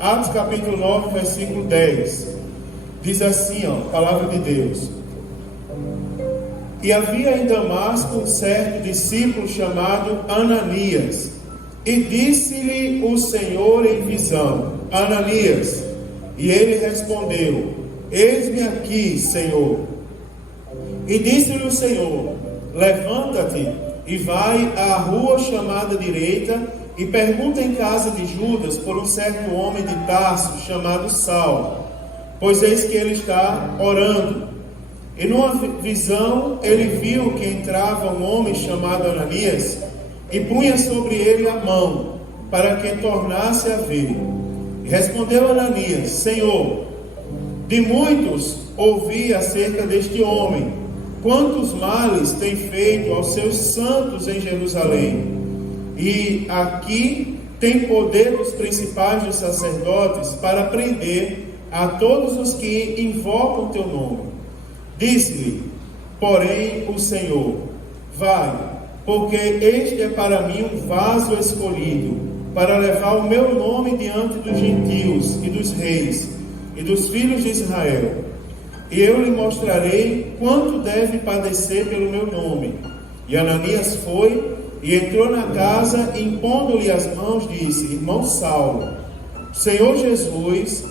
Atos capítulo 9, versículo 10. Diz assim, a palavra de Deus. E havia em Damasco um certo discípulo chamado Ananias. E disse-lhe o Senhor em visão: Ananias. E ele respondeu: Eis-me aqui, Senhor. E disse-lhe o Senhor: Levanta-te e vai à rua chamada direita e pergunta em casa de Judas por um certo homem de Tarso chamado Saulo, pois eis que ele está orando. E numa visão ele viu que entrava um homem chamado Ananias e punha sobre ele a mão, para que tornasse a ver. E respondeu Ananias: Senhor, de muitos ouvi acerca deste homem, quantos males tem feito aos seus santos em Jerusalém. E aqui tem poder dos principais dos sacerdotes para prender a todos os que invocam teu nome. Disse-lhe, porém, o Senhor: vai, porque este é para mim um vaso escolhido, para levar o meu nome diante dos gentios e dos reis e dos filhos de Israel. E eu lhe mostrarei quanto deve padecer pelo meu nome. E Ananias foi e entrou na casa, e impondo-lhe as mãos, disse: Irmão Saulo, Senhor Jesus,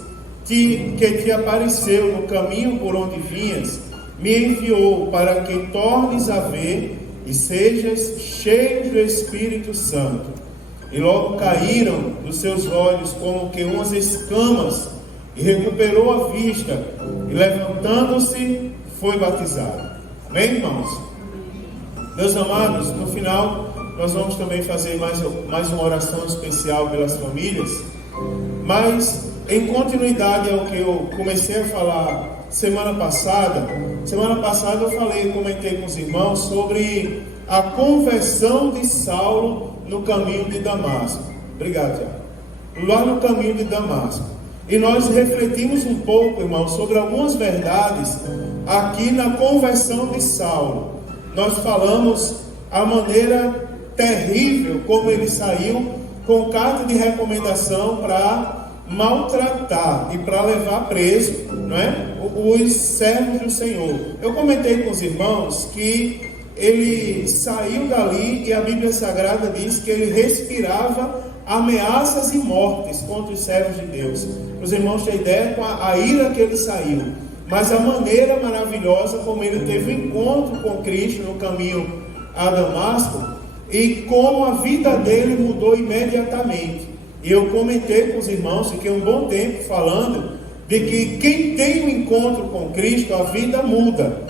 que te apareceu no caminho por onde vinhas, me enviou para que tornes a ver e sejas cheio do Espírito Santo. E logo caíram dos seus olhos como que umas escamas, e recuperou a vista, e levantando-se, foi batizado. Amém, irmãos? Meus amados, no final nós vamos também fazer mais uma oração especial pelas famílias, mas em continuidade ao que eu comecei a falar semana passada eu comentei com os irmãos sobre a conversão de Saulo no caminho de Damasco. Obrigado, Tiago. Lá no caminho de Damasco. E nós refletimos um pouco, irmãos, sobre algumas verdades aqui na conversão de Saulo. Nós falamos a maneira terrível como ele saiu com carta de recomendação para maltratar e para levar preso, não é? Os servos do Senhor. Eu comentei com os irmãos que ele saiu dali e a Bíblia Sagrada diz que ele respirava ameaças e mortes contra os servos de Deus. Os irmãos têm ideia com a ira que ele saiu, mas a maneira maravilhosa como ele teve um encontro com Cristo no caminho a Damasco e como a vida dele mudou imediatamente. E eu comentei com os irmãos, fiquei um bom tempo falando de que quem tem um encontro com Cristo, a vida muda.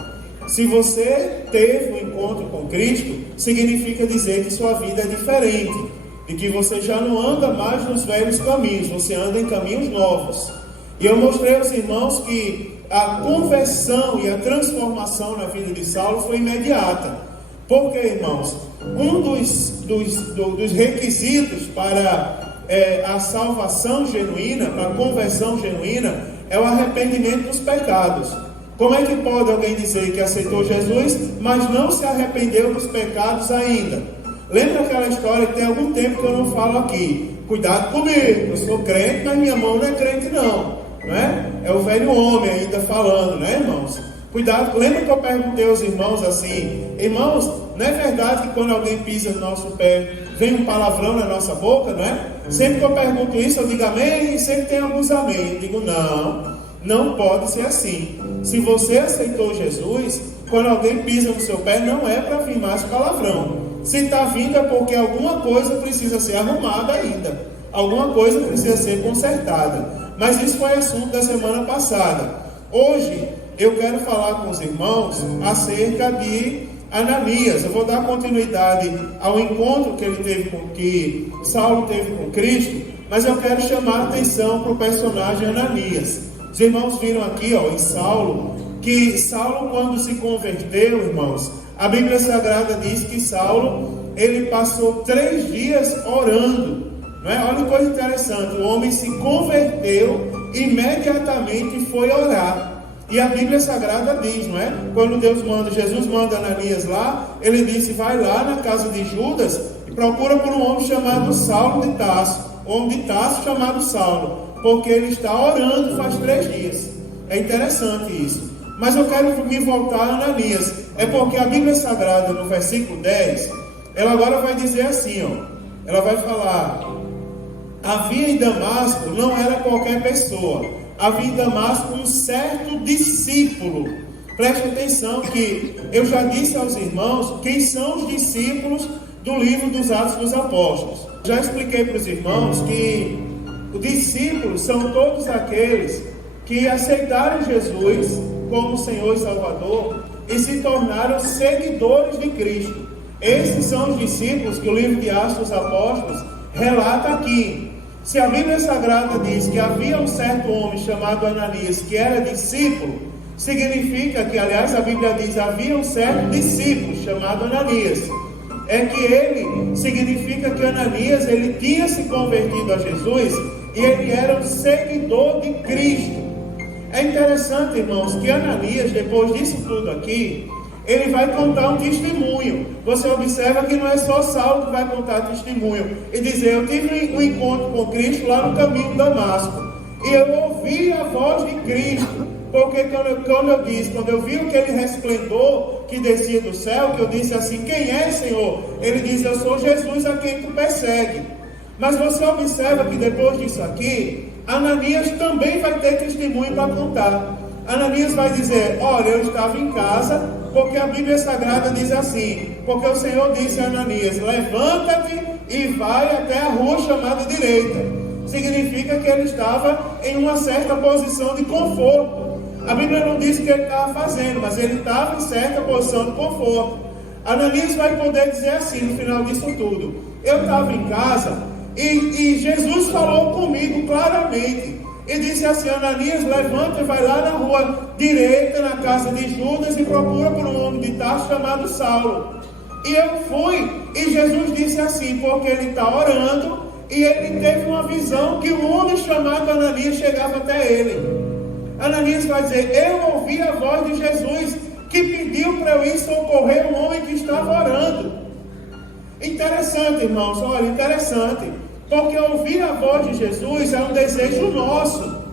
Se você teve um encontro com Cristo, significa dizer que sua vida é diferente, de que você já não anda mais nos velhos caminhos, você anda em caminhos novos. E eu mostrei aos irmãos que a conversão e a transformação na vida de Saulo foi imediata. Porque, irmãos, um dos requisitos para a salvação genuína, para a conversão genuína, é o arrependimento dos pecados. Como é que pode alguém dizer que aceitou Jesus, mas não se arrependeu dos pecados ainda? Lembra aquela história que tem algum tempo que eu não falo aqui? Cuidado comigo, eu sou crente, mas minha mão não é crente não é? É o velho homem ainda falando, né, irmãos? Cuidado, lembra que eu perguntei aos irmãos assim: irmãos, não é verdade que quando alguém pisa no nosso pé, vem um palavrão na nossa boca, não é? Sempre que eu pergunto isso, eu digo amém, e sempre tem alguns amém. Eu digo, não pode ser assim. Se você aceitou Jesus, quando alguém pisa no seu pé, não é para vir mais palavrão. Se está vindo é porque alguma coisa precisa ser arrumada ainda, alguma coisa precisa ser consertada. Mas isso foi assunto da semana passada. Hoje eu quero falar com os irmãos acerca de Ananias. Eu vou dar continuidade ao encontro que Saulo teve com Cristo, mas eu quero chamar a atenção para o personagem Ananias. Os irmãos viram aqui, em Saulo, que Saulo, quando se converteu, irmãos, a Bíblia Sagrada diz que Saulo, ele passou 3 dias orando, não é? Olha que coisa interessante, o homem se converteu, imediatamente foi orar. E a Bíblia Sagrada diz, não é? Quando Jesus manda Ananias lá, ele disse: vai lá na casa de Judas e procura por um homem chamado Saulo de Tarso, um homem de Tarso chamado Saulo. porque ele está orando faz 3 dias. É interessante isso. Mas eu quero me voltar a Ananias. É porque a Bíblia Sagrada, no versículo 10, ela agora vai dizer assim, ó. Ela vai falar: havia em Damasco, não era qualquer pessoa, havia em Damasco um certo discípulo. Preste atenção que eu já disse aos irmãos quem são os discípulos do livro dos Atos dos Apóstolos. Já expliquei para os irmãos que os discípulos são todos aqueles que aceitaram Jesus como Senhor e Salvador e se tornaram seguidores de Cristo. Esses são os discípulos que o livro de Atos dos Apóstolos relata aqui. Se a Bíblia Sagrada diz que havia um certo homem chamado Ananias que era discípulo, significa que, aliás, a Bíblia diz havia um certo discípulo chamado Ananias. É que ele, significa que Ananias, ele tinha se convertido a Jesus e ele era um seguidor de Cristo. É interessante, irmãos, que Ananias, depois disso tudo aqui, ele vai contar um testemunho. Você observa que não é só Saulo que vai contar testemunho e dizer: eu tive um encontro com Cristo lá no caminho de Damasco e eu ouvi a voz de Cristo. Porque quando eu vi aquele resplendor que descia do céu, que eu disse assim: quem é, Senhor? Ele diz: eu sou Jesus a quem tu persegue. Mas você observa que depois disso aqui, Ananias também vai ter testemunho para contar. Ananias vai dizer: olha, eu estava em casa, porque a Bíblia Sagrada diz assim, porque o Senhor disse a Ananias: levanta-te e vai até a rua chamada direita. Significa que ele estava em uma certa posição de conforto. A Bíblia não diz o que ele estava fazendo, mas ele estava em certa posição de conforto. Ananias vai poder dizer assim no final disso tudo: eu estava em casa e Jesus falou comigo claramente e disse assim: Ananias, levanta e vai lá na rua direita, na casa de Judas, e procura por um homem de Tarso chamado Saulo. E eu fui, e Jesus disse assim, porque ele está orando, e ele teve uma visão que um homem chamado Ananias chegava até ele. Ananias vai dizer: eu ouvi a voz de Jesus que pediu para eu ir socorrer um homem que estava orando. Interessante, irmãos, olha, interessante, porque ouvir a voz de Jesus é um desejo nosso,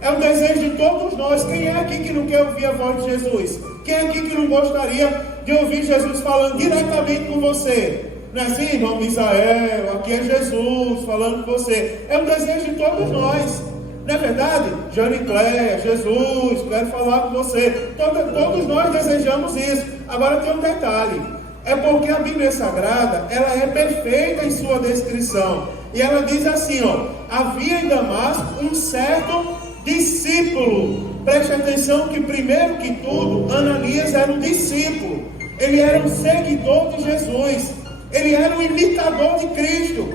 é um desejo de todos nós. Quem é aqui que não quer ouvir a voz de Jesus? Quem é aqui que não gostaria de ouvir Jesus falando diretamente com você? Não é assim, irmão Misael? Aqui é Jesus falando com você. É um desejo de todos nós. Não é verdade? Janicléia, Jesus, quero falar com você. Todos nós desejamos isso. Agora tem um detalhe. É porque a Bíblia Sagrada, ela é perfeita em sua descrição. E ela diz assim, ó: havia em Damasco um certo discípulo. Preste atenção que, primeiro que tudo, Ananias era um discípulo. Ele era um seguidor de Jesus. Ele era um imitador de Cristo.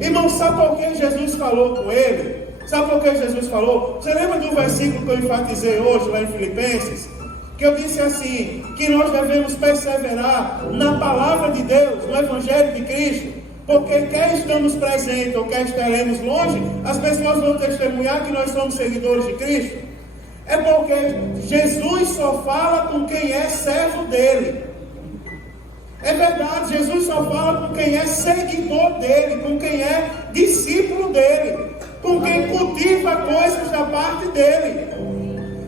Irmão, sabe por que Jesus falou com ele? Sabe por que Jesus falou? Você lembra do versículo que eu enfatizei hoje lá em Filipenses? Que eu disse assim, que nós devemos perseverar na palavra de Deus, no Evangelho de Cristo, porque quer estamos presentes ou quer estaremos longe, as pessoas vão testemunhar que nós somos seguidores de Cristo. É porque Jesus só fala com quem é servo dele. É verdade, Jesus só fala com quem é seguidor dele, com quem é discípulo dele, com quem cultiva coisas da parte dele.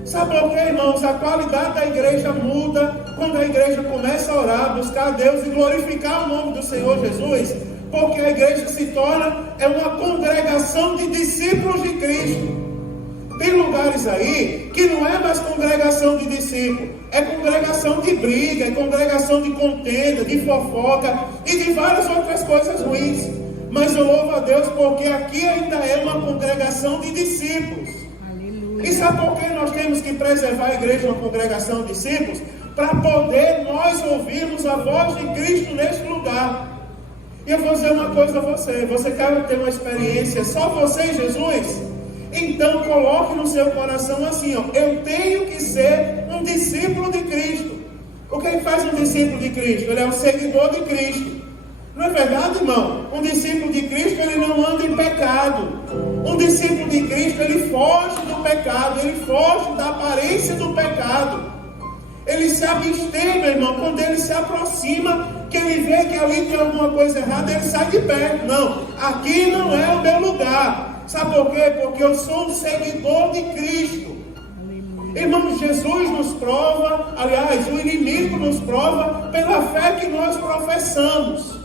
Sabe por quê, irmãos? A qualidade da igreja muda quando a igreja começa a orar, buscar a Deus e glorificar o nome do Senhor Jesus, porque a igreja se torna uma congregação de discípulos de Cristo. Tem lugares aí que não é mais congregação de discípulos, é congregação de briga, é congregação de contenda, de fofoca e de várias outras coisas ruins. Mas eu louvo a Deus porque aqui ainda é uma congregação de discípulos. Aleluia. E sabe por que nós temos que preservar a igreja uma congregação de discípulos? Para poder nós ouvirmos a voz de Cristo neste lugar. E eu vou dizer uma coisa a você: você quer ter uma experiência só você e Jesus? Então coloque no seu coração assim, ó: eu tenho que ser um discípulo de Cristo. O que faz um discípulo de Cristo? Ele é um seguidor de Cristo. Não é verdade, irmão? Um discípulo de Cristo, ele não anda em pecado. Um discípulo de Cristo, ele foge do pecado, ele foge da aparência do pecado. Ele se abstém, meu irmão, quando ele se aproxima, que ele vê que ali tem alguma coisa errada, ele sai de perto. Não, aqui não é o meu lugar. Sabe por quê? Porque eu sou um seguidor de Cristo. Irmãos, Jesus nos prova, aliás, o inimigo nos prova pela fé que nós professamos.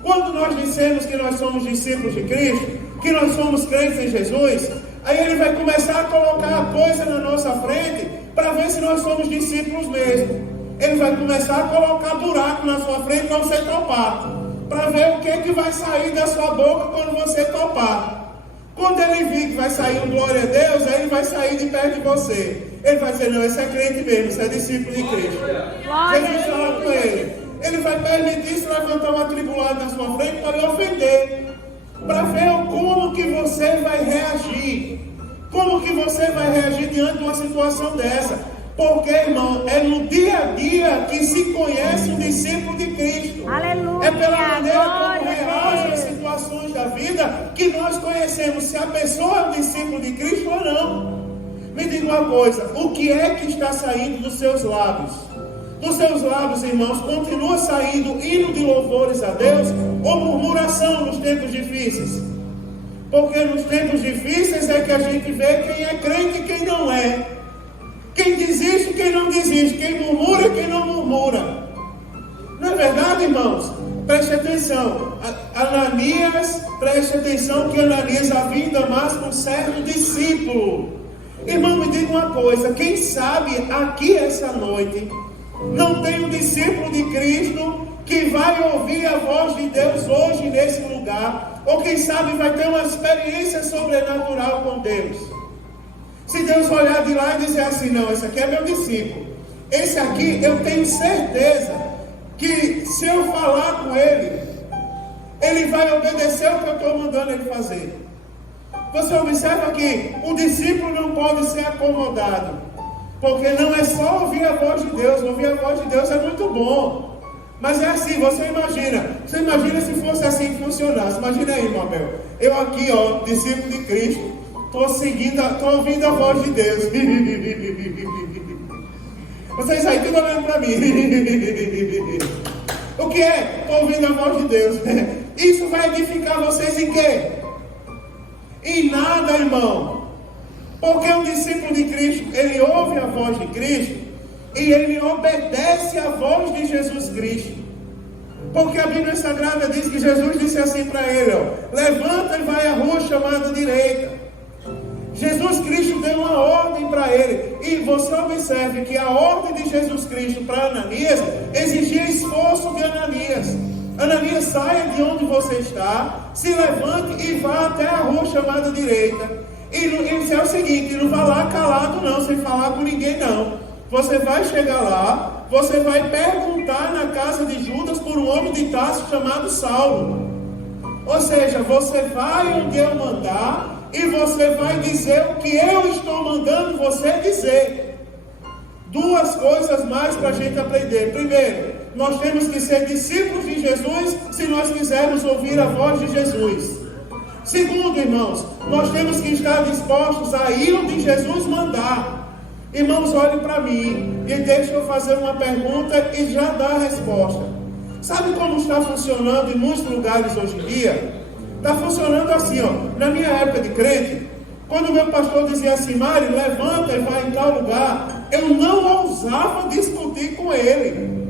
Quando nós dissemos que nós somos discípulos de Cristo, que nós somos crentes em Jesus, aí ele vai começar a colocar a coisa na nossa frente para ver se nós somos discípulos mesmo. Ele vai começar a colocar buraco na sua frente para você topar, para ver o que vai sair da sua boca quando você topar. Quando ele vir que vai sair um glória a Deus, aí ele vai sair de perto de você. Ele vai dizer, não, esse é crente mesmo, esse é discípulo de Cristo. Jesus fala com ele. Ele vai permitir se levantar um atribulado na sua frente para lhe ofender, para ver como que você vai reagir. Como que você vai reagir diante de uma situação dessa? Porque, irmão, é no dia a dia que se conhece um discípulo de Cristo. Aleluia, é pela maneira como reage as situações da vida que nós conhecemos se a pessoa é um discípulo de Cristo ou não. Me diga uma coisa, o que é que está saindo dos seus lábios? Dos seus lábios, irmãos, continua saindo hino de louvores a Deus ou murmuração nos tempos difíceis? Porque nos tempos difíceis é que a gente vê quem é crente e quem não é. Quem desiste e quem não desiste. Quem murmura e quem não murmura. Não é verdade, irmãos? Preste atenção. Ananias, preste atenção que Ananias havia em Damasco um certo discípulo. Irmão, me diga uma coisa. Quem sabe aqui essa noite não tem um discípulo de Cristo que vai ouvir a voz de Deus hoje nesse lugar, ou quem sabe vai ter uma experiência sobrenatural com Deus. Se Deus olhar de lá e dizer assim, não, esse aqui é meu discípulo, esse aqui eu tenho certeza que se eu falar com ele, ele vai obedecer o que eu estou mandando ele fazer. Você observa que o discípulo não pode ser acomodado, porque não é só ouvir a voz de Deus. Ouvir a voz de Deus é muito bom, mas é assim, você imagina se fosse assim que funcionasse. Imagina aí, Mabel, eu aqui, ó, discípulo de Cristo, estou ouvindo a voz de Deus. Vocês aí tudo olhando para mim. O que é? Estou ouvindo a voz de Deus. Isso vai edificar vocês em quê? Em nada, irmão. Porque um discípulo de Cristo, ele ouve a voz de Cristo e ele obedece à voz de Jesus Cristo. Porque a Bíblia Sagrada diz que Jesus disse assim para ele, ó, levanta e vai à rua chamada direita. Jesus Cristo deu uma ordem para ele. E você observe que a ordem de Jesus Cristo para Ananias exigia esforço de Ananias. Ananias, saia de onde você está, se levante e vá até a rua chamada direita. E ele disse o seguinte, não vá lá calado não, sem falar com ninguém não. Você vai chegar lá, você vai perguntar na casa de Judas por um homem de Tarso chamado Saulo. Ou seja, você vai onde eu mandar e você vai dizer o que eu estou mandando você dizer. Duas coisas mais para a gente aprender. Primeiro, nós temos que ser discípulos de Jesus se nós quisermos ouvir a voz de Jesus. Segundo, irmãos, nós temos que estar dispostos a ir onde Jesus mandar. Irmãos, olhem para mim e deixem eu fazer uma pergunta e já dar a resposta. Sabe como está funcionando em muitos lugares hoje em dia? Está funcionando assim, ó. Na minha época de crente, quando o meu pastor dizia assim, Mário, levanta e vai em tal lugar, eu não ousava discutir com ele.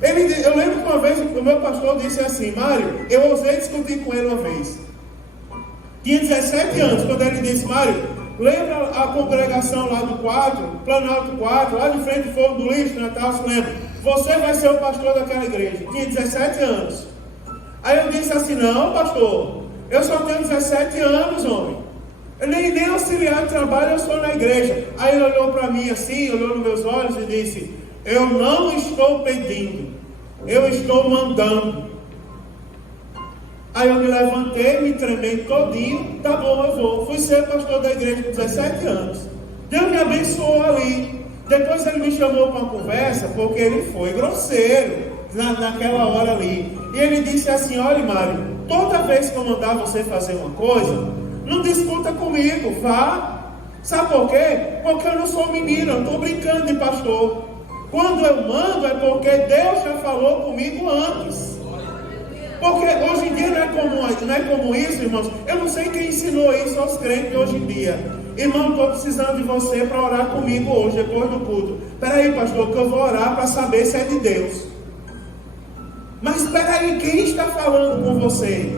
Eu lembro que uma vez o meu pastor disse assim, Mário, eu ousei discutir com ele uma vez. Tinha 17 anos, quando ele disse, Mário, lembra a congregação lá do 4, Planalto 4, lá de frente do Fogo do Lixo, Natal, se lembra? Você vai ser o pastor daquela igreja. Tinha 17 anos. Aí eu disse assim, não, pastor, eu só tenho 17 anos, homem. Eu nem auxiliar de trabalho eu sou na igreja. Aí ele olhou para mim assim, olhou nos meus olhos e disse, eu não estou pedindo, eu estou mandando. Aí eu me levantei, me tremei todinho, tá bom, eu vou. Fui ser pastor da igreja com 17 anos. Deus me abençoou ali. Depois ele me chamou para uma conversa, porque ele foi grosseiro naquela hora ali. E ele disse assim, olha Mário, toda vez que eu mandar você fazer uma coisa, não discuta comigo, vá. Sabe por quê? Porque eu não sou menino, eu estou brincando de pastor. Quando eu mando é porque Deus já falou comigo antes. Porque hoje em dia não é como isso, irmãos. Eu não sei quem ensinou isso aos crentes hoje em dia. Irmão, estou precisando de você para orar comigo hoje, depois do culto. Espera aí, pastor, que eu vou orar para saber se é de Deus. Mas espera aí, quem está falando com você?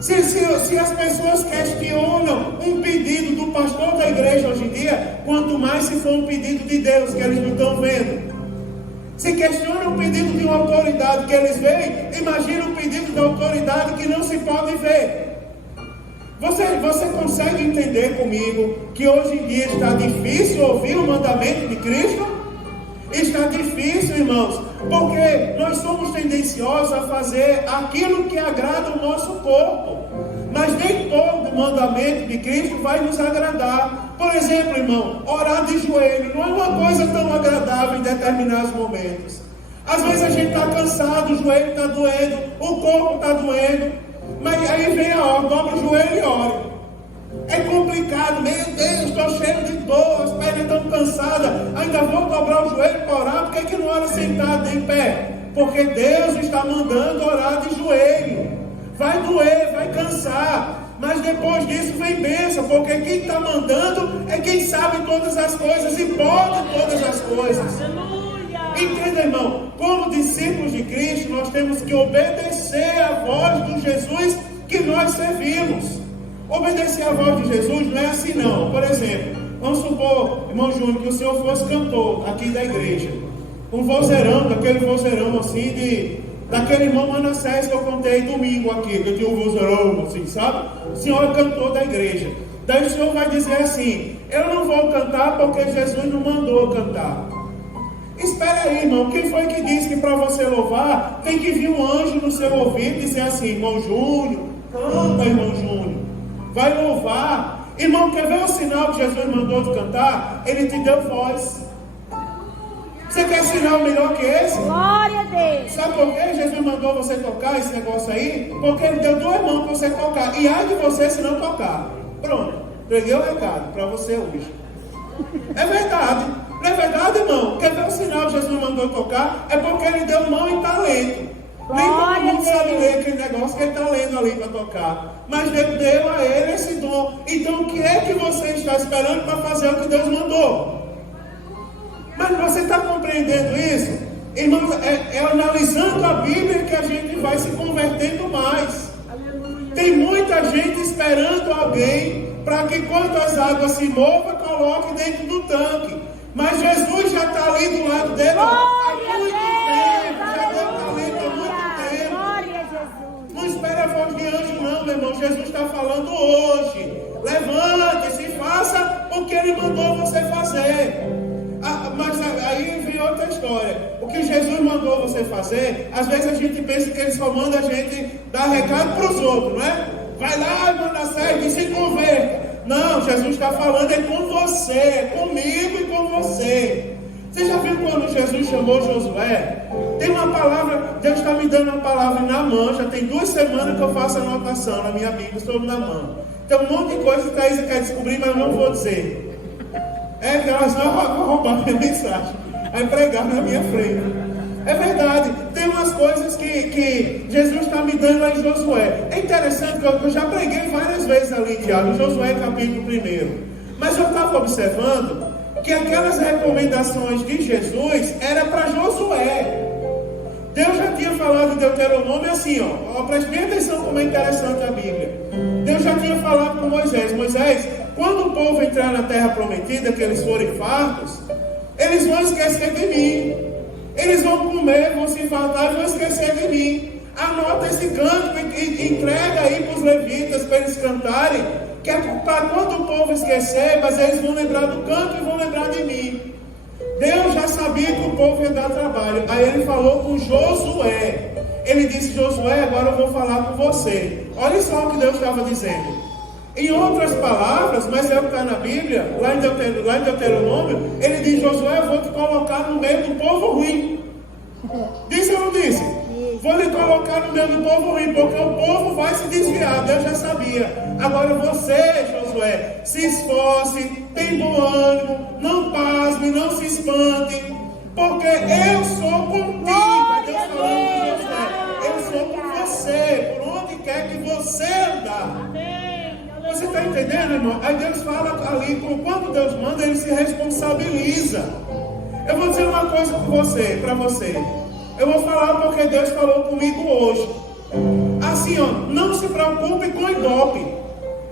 Se as pessoas questionam um pedido do pastor da igreja hoje em dia, quanto mais se for um pedido de Deus que eles não estão vendo. Se questionam o pedido de uma autoridade que eles veem, imagina o pedido da autoridade que não se pode ver. Você consegue entender comigo que hoje em dia está difícil ouvir o mandamento de Cristo? Está difícil, irmãos, porque nós somos tendenciosos a fazer aquilo que agrada o nosso corpo. Mas nem todo mandamento de Cristo vai nos agradar. Por exemplo, irmão, orar de joelho não é uma coisa tão agradável em determinados momentos. Às vezes a gente está cansado, o joelho está doendo, o corpo está doendo. Mas aí vem a hora, dobra o joelho e ora. É complicado, meu Deus, estou cheio de dor, as pernas estão cansadas, ainda vou dobrar o joelho para orar, por que não ora sentado em pé? Porque Deus está mandando orar de joelho. Vai doer, vai cansar, mas depois disso vem bênção, porque quem está mandando é quem sabe todas as coisas e pode todas as coisas. Entenda, irmão, como discípulos de Cristo, nós temos que obedecer à voz do Jesus que nós servimos. Obedecer à voz de Jesus não é assim não. Por exemplo, vamos supor, irmão Júnior, que o senhor fosse cantor aqui da igreja, um vozeirão, daquele vozeirão assim daquele irmão Manassés que eu contei domingo aqui, que eu tinha um vozeirão assim, sabe? O senhor é cantor da igreja. Daí o senhor vai dizer assim: eu não vou cantar porque Jesus não mandou cantar. Espera aí, irmão, quem foi que disse que para você louvar tem que vir um anjo no seu ouvido e dizer assim: irmão Júnior, canta, irmão Júnior, vai louvar. Irmão, quer ver o sinal que Jesus mandou de cantar? Ele te deu voz. Você quer sinal melhor que esse? Glória a Deus. Sabe por que Jesus mandou você tocar esse negócio aí? Porque ele deu duas mãos para você tocar. E ai de você se não tocar. Pronto, peguei o recado para você hoje. É verdade. Não é verdade, irmão? Quer ver o sinal que Jesus mandou tocar? É porque ele deu mão e talento. Nem todo mundo sabe ler aquele negócio que ele está lendo ali para tocar. Mas Deus deu a ele esse dom. Então o que é que você está esperando para fazer o que Deus mandou? Mas você está compreendendo isso? Irmão, é analisando a Bíblia que a gente vai se convertendo mais. Tem muita gente esperando alguém para que quando as águas se movam, coloque dentro do tanque. Mas Jesus já está ali do lado dele há muito tempo. Já deu talento há muito tempo. Glória a Jesus. Não espere a voz de anjo não, meu irmão. Jesus está falando hoje. Levante-se e faça o que ele mandou você fazer. Mas aí vem outra história. O que Jesus mandou você fazer, às vezes a gente pensa que ele só manda a gente dar recado para os outros, não é? Vai lá e manda sede e se converta. Não, Jesus está falando é com você, é comigo e com você. Você já viu quando Jesus chamou Josué? Tem uma palavra, Deus está me dando uma palavra na mão. Já tem 2 semanas que eu faço anotação na minha Bíblia, estou na mão. Tem um monte de coisa que a Thaís quer descobrir, mas eu não vou dizer. É que elas não vão roubar minha mensagem, vai pregar na minha frente. É verdade, tem umas coisas que Jesus está me dando aí em Josué. É interessante que eu já preguei várias vezes ali em Tiago, Josué capítulo 1. Mas eu estava observando que aquelas recomendações de Jesus era para Josué. Deus já tinha falado em Deuteronômio assim, preste bem atenção como é interessante a Bíblia. Deus já tinha falado com Moisés: Moisés, quando o povo entrar na terra prometida, que eles forem fartos, eles vão esquecer de mim. Eles vão comer, vão se fartar e vão esquecer de mim. Anota esse canto e entrega aí para os levitas para eles cantarem, que é para quando o povo esquecer, mas eles vão lembrar do canto e vão lembrar de mim. Deus já sabia que o povo ia dar trabalho. Aí ele falou com Josué. Ele disse: Josué, agora eu vou falar com você. Olha só o que Deus estava dizendo. Em outras palavras, mas é o que está na Bíblia, lá em Deuteronômio, ele diz: Josué, eu vou te colocar no meio do povo ruim. Disse ou não disse? Vou lhe colocar no meio do povo ruim, porque o povo vai se desviar. Deus já sabia. Agora você, Josué, se esforce, tem bom ânimo, não pasme, não se espante, porque eu sou contigo. Deus falando com Josué: eu sou com você, você andar. Você está entendendo, irmão? Aí Deus fala ali, quando Deus manda, Ele se responsabiliza. Eu vou dizer uma coisa para você. Eu vou falar porque Deus falou comigo hoje. Assim, ó, não se preocupe com Ibope.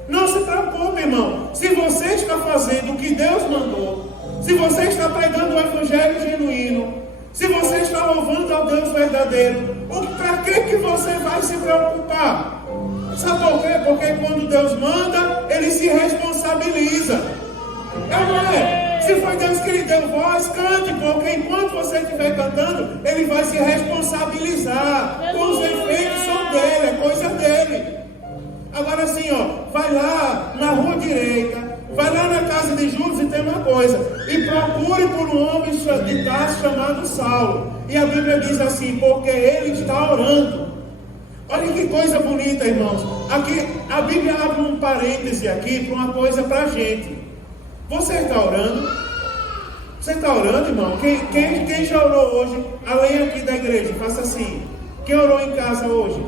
Não se preocupe, irmão. Se você está fazendo o que Deus mandou, se você está pregando o evangelho genuíno, se você está louvando ao Deus verdadeiro, para que você vai se preocupar? Sabe por quê? Porque quando Deus manda, Ele se responsabiliza. Não é? Se foi Deus que lhe deu voz, cante, porque enquanto você estiver cantando, Ele vai se responsabilizar. Com os efeitos são dele, é coisa dele. Agora assim, ó, vai lá na rua direita, vai lá na casa de Judas e tem uma coisa, e procure por um homem de Tarso chamado Saulo. E a Bíblia diz assim, porque ele está orando. Olha que coisa bonita, irmãos. Aqui, a Bíblia abre um parêntese aqui para uma coisa para a gente. Você está orando? Você está orando, irmão? Quem já orou hoje, além aqui da igreja? Faça assim. Quem orou em casa hoje?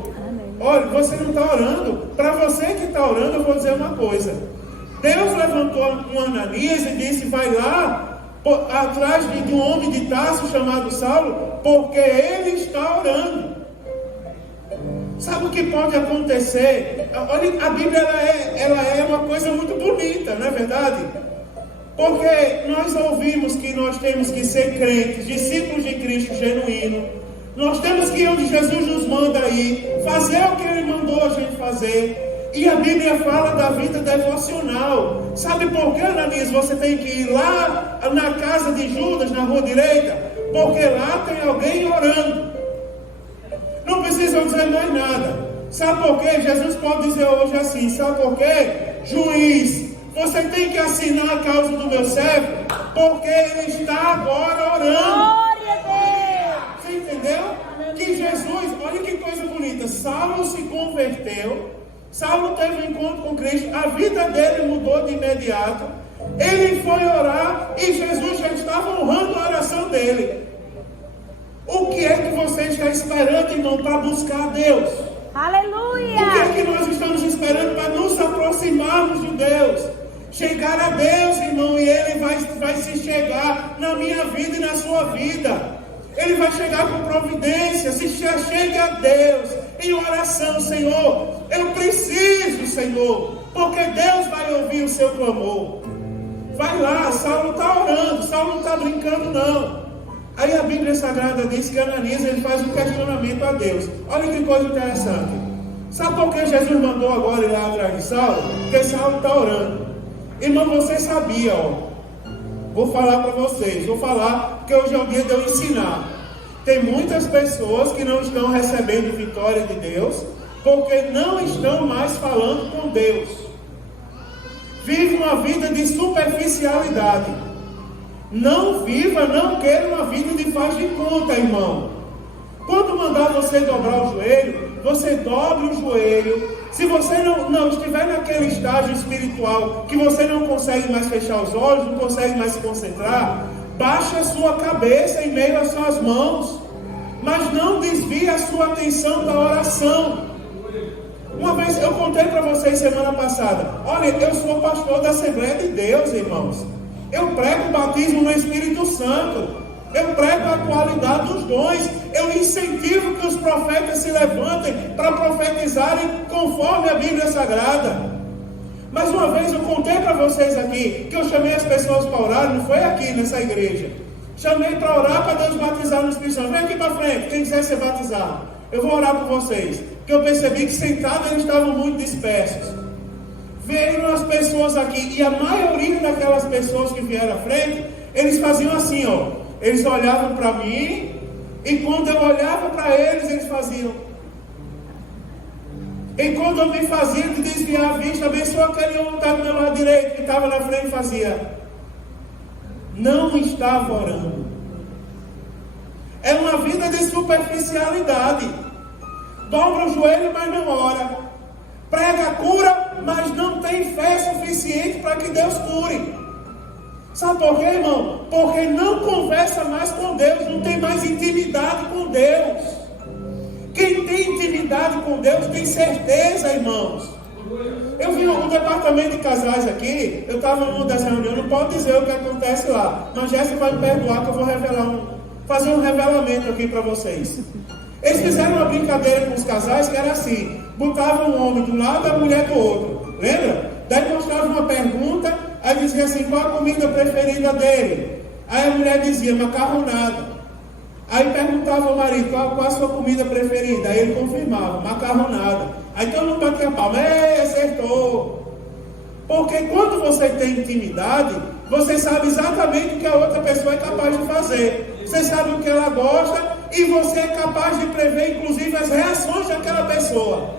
Olha, você não está orando. Para você que está orando, eu vou dizer uma coisa. Deus levantou um Ananias e disse, vai lá atrás de um homem de Tarso chamado Saulo, porque ele está orando. Sabe o que pode acontecer? Olha, a Bíblia ela é uma coisa muito bonita, não é verdade? Porque nós ouvimos que nós temos que ser crentes, discípulos de Cristo genuíno. Nós temos que ir onde Jesus nos manda ir, fazer o que Ele mandou a gente fazer. E a Bíblia fala da vida devocional. Sabe por que, Ananias, você tem que ir lá na casa de Judas, na rua direita? Porque lá tem alguém orando. Não precisam dizer mais nada. Sabe por quê? Jesus pode dizer hoje assim, sabe por quê? Juiz, você tem que assinar a causa do meu servo, porque ele está agora orando. Glória a Deus. Você entendeu? Que Jesus, olha que coisa bonita. Saulo se converteu, Saulo teve um encontro com Cristo, a vida dele mudou de imediato. Ele foi orar e Jesus já estava honrando a oração dele. O que é que você está esperando, irmão, para buscar a Deus? Aleluia! O que é que nós estamos esperando para nos aproximarmos de Deus? Chegar a Deus, irmão, e Ele vai se chegar na minha vida e na sua vida. Ele vai chegar com providência. Se chegue a Deus em oração, Senhor, eu preciso, Senhor, porque Deus vai ouvir o seu clamor. Vai lá, Saulo está orando, Saulo não está brincando não. Aí a Bíblia Sagrada diz que Ananias ele faz um questionamento a Deus. Olha que coisa interessante. Sabe por que Jesus mandou agora ir lá atrás de Saulo? Porque Saulo está orando. Irmão, você sabia, ó. Vou falar para vocês. Vou falar porque hoje é o dia de eu ensinar. Tem muitas pessoas que não estão recebendo vitória de Deus porque não estão mais falando com Deus. Vive uma vida de superficialidade. Não viva, não queira uma vida de faz de conta, irmão. Quando mandar você dobrar o joelho, você dobre o joelho. Se você não estiver naquele estágio espiritual que você não consegue mais fechar os olhos, não consegue mais se concentrar, baixe a sua cabeça em meio às suas mãos, mas não desvie a sua atenção da oração. Uma vez eu contei para vocês semana passada, olha, eu sou pastor da Assembleia de Deus, irmãos. Eu prego o batismo no Espírito Santo. Eu prego a qualidade dos dons. Eu incentivo que os profetas se levantem para profetizarem conforme a Bíblia Sagrada. Mas uma vez eu contei para vocês aqui que eu chamei as pessoas para orar, não foi aqui nessa igreja. Chamei para orar para Deus batizar no Espírito Santo. Vem aqui para frente, quem quiser ser batizado. Eu vou orar por vocês. Porque eu percebi que sentados eles estavam muito dispersos. Veio as pessoas aqui, e a maioria daquelas pessoas que vieram à frente, eles faziam assim, ó. Eles olhavam para mim, e quando eu olhava para eles, eles faziam. E quando eu me fazia de desviar a vista, abençoa aquele homem que estava do meu lado direito, que estava na frente, fazia. Não estava orando. É uma vida de superficialidade. Dobra o joelho, mas não ora. Prega a cura, mas não tem fé suficiente para que Deus cure. Sabe por quê, irmão? Porque não conversa mais com Deus, não tem mais intimidade com Deus. Quem tem intimidade intimidade com Deus tem certeza, irmãos. Eu vi um departamento de casais aqui, eu estava numa das reuniões, não pode dizer o que acontece lá, mas Jéssica vai me perdoar que eu vou fazer um revelamento aqui para vocês. Eles fizeram uma brincadeira com os casais que era assim, botavam um homem de um lado e a mulher do outro, lembra? Daí mostrava uma pergunta, aí dizia assim, qual a comida preferida dele? Aí a mulher dizia, macarronada. Aí perguntava ao marido, qual a sua comida preferida? Aí ele confirmava, macarronada. Aí todo mundo batia a palma, acertou. Porque quando você tem intimidade, você sabe exatamente o que a outra pessoa é capaz de fazer. Você sabe o que ela gosta e você é capaz de prever, inclusive, as reações daquela pessoa.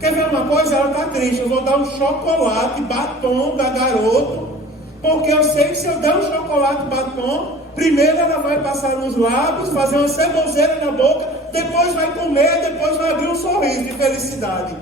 Quer ver uma coisa? Ela está triste, eu vou dar um chocolate batom da garoto, porque eu sei que se eu der um chocolate batom, primeiro ela vai passar nos lábios, fazer uma ceboseira na boca, depois vai comer, depois vai abrir um sorriso de felicidade.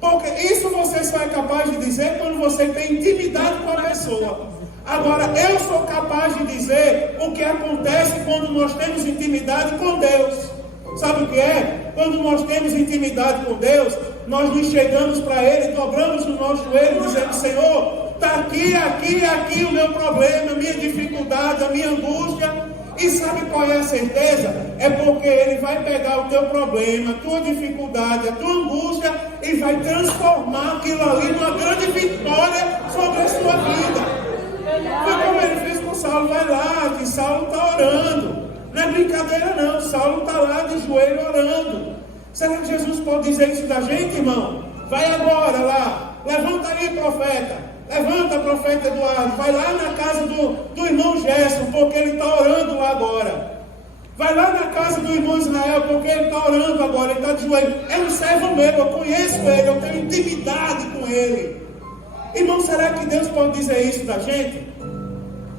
Porque isso você só é capaz de dizer quando você tem intimidade com a pessoa. Agora, eu sou capaz de dizer o que acontece quando nós temos intimidade com Deus. Sabe o que é? Quando nós temos intimidade com Deus, nós nos chegamos para Ele, dobramos o nosso joelho, dizendo, Senhor, está aqui o meu problema, a minha dificuldade, a minha angústia. E sabe qual é a certeza? É porque Ele vai pegar o teu problema, a tua dificuldade, a tua angústia e vai transformar aquilo ali numa grande vitória sobre a sua vida. Foi como Ele fez com Saulo. Vai lá, que Saulo está orando. Não é brincadeira não, Saulo está lá de joelho orando. Será que Jesus pode dizer isso da gente, irmão? Vai agora lá, levanta aí, profeta. Levanta, profeta Eduardo, vai lá na casa do irmão Gerson, porque ele está orando lá agora. Vai lá na casa do irmão Israel, porque ele está orando agora, ele está de joelho. É um servo meu, eu conheço ele, eu tenho intimidade com ele. Irmão, será que Deus pode dizer isso da gente?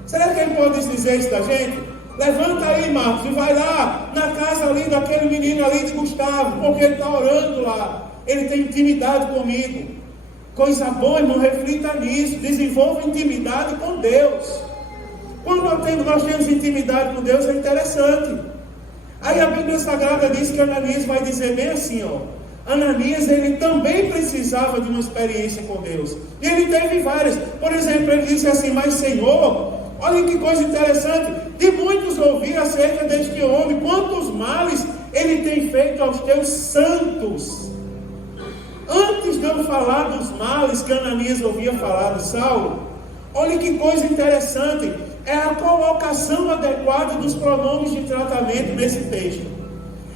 Será que Ele pode dizer isso da gente? Levanta aí, Marcos, e vai lá na casa ali daquele menino ali de Gustavo, porque ele está orando lá. Ele tem intimidade comigo. Coisa boa, irmão, reflita nisso. Desenvolva intimidade com Deus. Quando nós temos intimidade com Deus, é interessante. Aí a Bíblia Sagrada diz que Ananias vai dizer bem assim, ó. Ananias, ele também precisava de uma experiência com Deus. E ele teve várias. Por exemplo, ele disse assim, mas Senhor, olha que coisa interessante. De muitos ouvir acerca deste homem, quantos males ele tem feito aos teus santos. Antes de eu falar dos males que Ananias ouvia falar de Saulo, olha que coisa interessante, é a colocação adequada dos pronomes de tratamento nesse texto.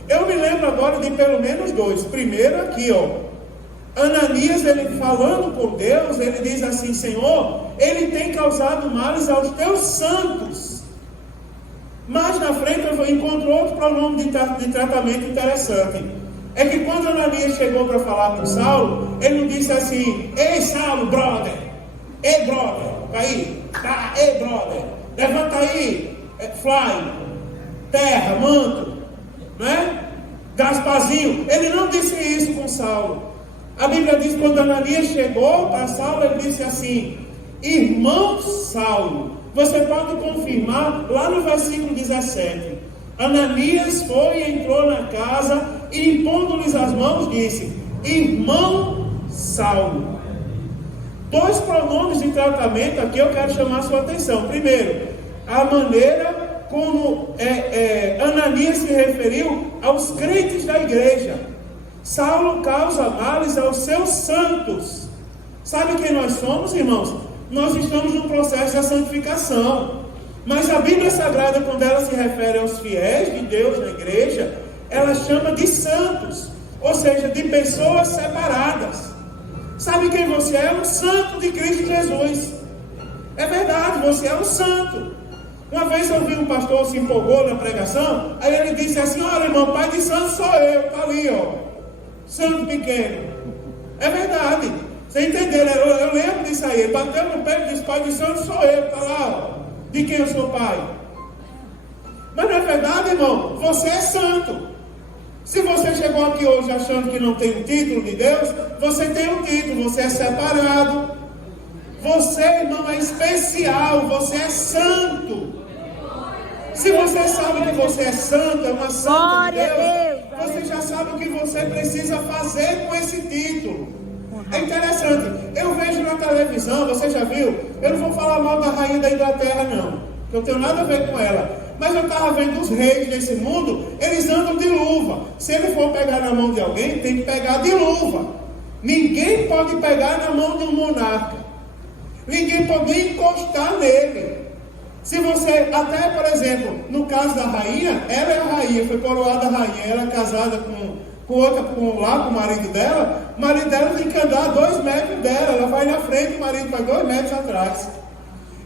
Eu me lembro agora de pelo menos dois. Primeiro aqui, ó, Ananias, ele falando com Deus, ele diz assim, Senhor, ele tem causado males aos teus santos. Mais na frente eu encontro outro pronome de tratamento interessante. É que quando Ananias chegou para falar com Saulo, ele não disse assim, ei Saulo, brother, ei brother, aí, tá, ei brother, levanta aí, fly, terra, manto, né? Gasparzinho. Ele não disse isso com Saulo. A Bíblia diz que quando Ananias chegou para Saulo, ele disse assim, irmão Saulo. Você pode confirmar lá no versículo 17. Ananias foi e entrou na casa e impondo-lhes as mãos disse, irmão Saulo. Dois pronomes de tratamento aqui eu quero chamar a sua atenção. Primeiro, a maneira como Ananias se referiu aos crentes da igreja. Saulo causa males aos seus santos. Sabe quem nós somos, irmãos? Nós estamos no processo da santificação. Mas a Bíblia Sagrada, quando ela se refere aos fiéis de Deus na igreja, ela chama de santos, ou seja, de pessoas separadas. Sabe quem você é? Um santo de Cristo Jesus. É verdade, você é um santo. Uma vez eu vi um pastor se empolgou na pregação, aí ele disse assim, olha irmão, pai de santo sou eu, está ali, ó, santo pequeno. É verdade, você entendeu? Eu lembro disso aí, ele bateu no pé e disse, pai de santo sou eu, está lá, ó, de quem eu sou pai. Mas não é verdade, irmão, você é santo. Se você chegou aqui hoje achando que não tem um título de Deus, você tem um título, você é separado. Você, irmão, é especial, você é santo. Se você sabe que você é santo, é uma santa de Deus, você já sabe o que você precisa fazer com esse título. É interessante, eu vejo na televisão, você já viu? Eu não vou falar mal da rainha da Inglaterra não, que eu tenho nada a ver com ela. Mas eu estava vendo os reis desse mundo, eles andam de luva. Se ele for pegar na mão de alguém, tem que pegar de luva. Ninguém pode pegar na mão de um monarca. Ninguém pode nem encostar nele. Se você, até por exemplo, no caso da rainha, ela é a rainha, foi coroada a rainha, ela é casada com outra, com o marido dela tem que andar 2 metros dela, ela vai na frente, o marido vai 2 metros atrás.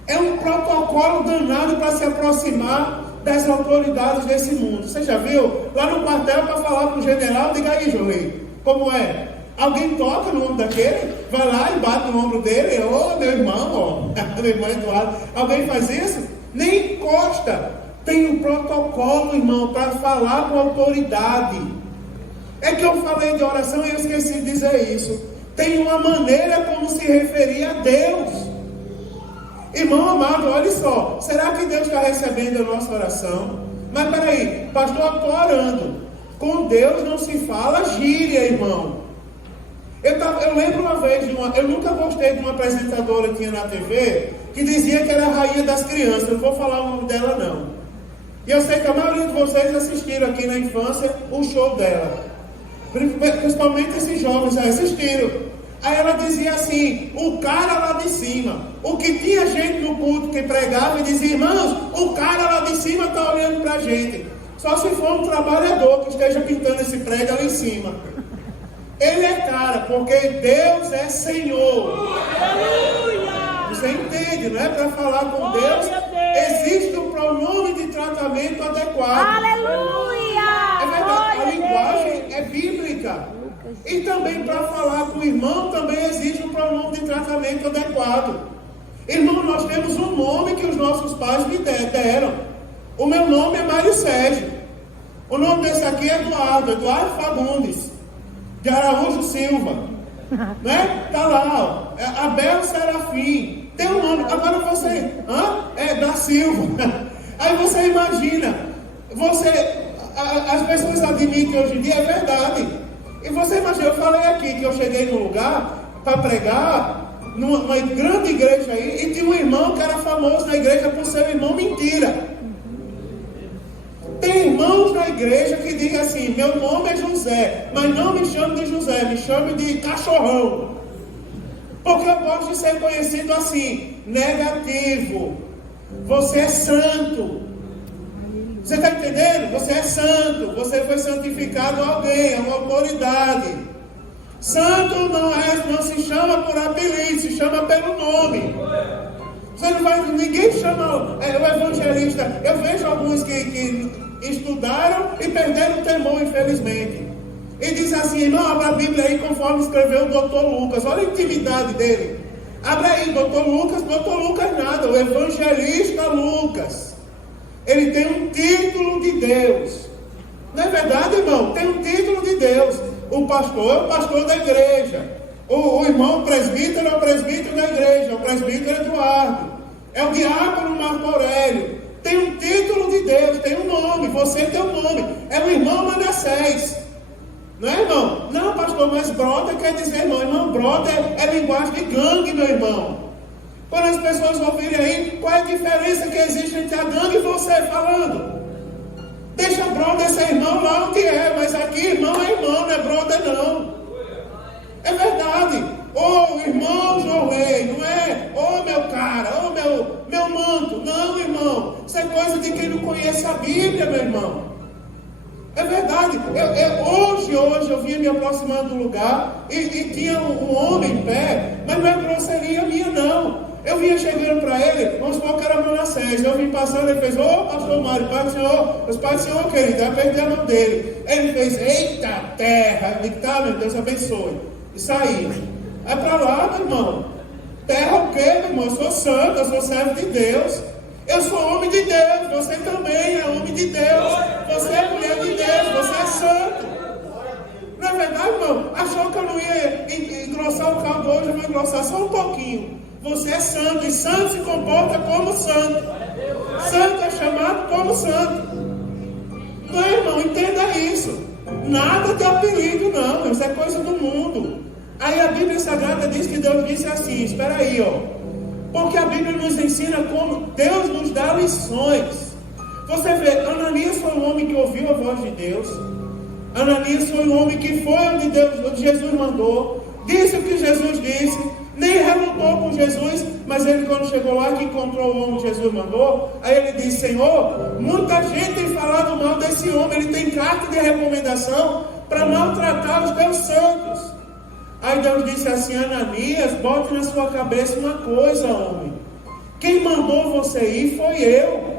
É um protocolo danado para se aproximar das autoridades desse mundo. Você já viu? Lá no quartel, para falar com o general, diga aí, Jolie, como é? Alguém toca no ombro daquele, vai lá e bate no ombro dele, ô meu irmão, meu irmão Eduardo, alguém faz isso? Nem encosta. Tem um protocolo, irmão, para falar com a autoridade. É que eu falei de oração e eu esqueci de dizer isso. Tem uma maneira como se referir a Deus. Irmão amado, olha só, será que Deus está recebendo a nossa oração? Mas peraí, pastor, eu estou orando. Com Deus não se fala gíria, irmão. Eu lembro uma vez, eu nunca gostei de uma apresentadora que tinha na TV, que dizia que era a rainha das crianças, não vou falar o nome dela não. E eu sei que a maioria de vocês assistiram aqui na infância o show dela. Principalmente esses jovens já assistiram. Aí ela dizia assim, o cara lá de cima, o que tinha gente no culto que pregava e dizia, irmãos, o cara lá de cima está olhando para a gente. Só se for um trabalhador que esteja pintando esse prédio ali em cima. Ele é cara, porque Deus é Senhor. Aleluia! Você entende, não é? Para falar com Deus, existe um pronome de tratamento adequado. Aleluia! É verdade, a linguagem é bíblica. E também para falar com o irmão, também existe um pronome de tratamento adequado. Irmão, nós temos um nome que os nossos pais me deram. O meu nome é Mário Sérgio. O nome desse aqui é Eduardo Fagundes de Araújo Silva, né? Tá lá, ó, Abel Serafim, tem um nome. Agora você, é da Silva. Aí você imagina, as pessoas admitem hoje em dia, é verdade. E você imagina, eu falei aqui que eu cheguei num lugar para pregar, numa grande igreja aí, e tinha um irmão que era famoso na igreja por ser um irmão mentira. Tem irmãos na igreja que dizem assim, meu nome é José, mas não me chame de José, me chame de cachorrão. Porque eu gosto de ser conhecido assim, negativo. Você é santo. Você está entendendo? Você é santo, você foi santificado a alguém, a uma autoridade. Santo não se chama por apelido, se chama pelo nome. Você não vai, ninguém chama o evangelista. Eu vejo alguns que estudaram e perderam o temor, infelizmente. E diz assim, irmão, abra a Bíblia aí conforme escreveu o Dr. Lucas. Olha a intimidade dele. Abra aí, Dr. Lucas nada, o evangelista Lucas. Ele tem um título de Deus. Não é verdade, irmão? Tem um título de Deus. O pastor é o pastor da igreja. O irmão presbítero é o presbítero da igreja. O presbítero Eduardo. É o diácono Marco Aurélio. Tem um título de Deus, tem um nome. Você tem um nome. É o irmão Manassés. Não é, irmão? Não, pastor, mas brother quer dizer, irmão. Irmão, brother é linguagem de gangue, meu irmão. Quando as pessoas ouvirem aí, qual é a diferença que existe entre a gangue e você falando? Deixa brother ser irmão lá onde é, mas aqui irmão é irmão, não é brother não. É verdade. Ô irmão João, não é? Ô meu cara, ô meu manto. Não, irmão. Isso é coisa de quem não conhece a Bíblia, meu irmão. É verdade. Hoje eu vinha me aproximando do lugar e tinha um homem em pé, mas não é grosseria minha não. Eu vinha chegando para ele, vamos supor que era Manassés. Eu vim passando, ele fez, pastor Mário, pai do Senhor, os pais do Senhor, querido. Eu apertei a mão dele. Ele fez, eita terra. Eu disse, tá, meu Deus abençoe. E saí. É para lá, meu irmão. Terra o quê, meu irmão? Eu sou santo, eu sou servo de Deus. Eu sou homem de Deus, você também é homem de Deus. Você é mulher de Deus, você é santo. Não é verdade, irmão? Achou que eu não ia engrossar o caldo hoje, eu vou engrossar só um pouquinho. Você é santo, e santo se comporta como santo. Santo é chamado como santo. Não é, irmão? Entenda isso. Nada de apelido, não. Isso é coisa do mundo. Aí a Bíblia Sagrada diz que Deus disse assim, espera aí, porque a Bíblia nos ensina como Deus nos dá lições. Você vê, Ananias foi um homem que ouviu a voz de Deus. Ananias foi um homem que foi onde Jesus mandou, disse o que Jesus disse, nem relutou com Jesus, mas ele, quando chegou lá, que encontrou o homem que Jesus mandou, aí ele disse: Senhor, muita gente tem falado mal desse homem, ele tem carta de recomendação para maltratar os teus santos. Aí Deus disse assim: Ananias, bote na sua cabeça uma coisa, homem, quem mandou você ir foi eu.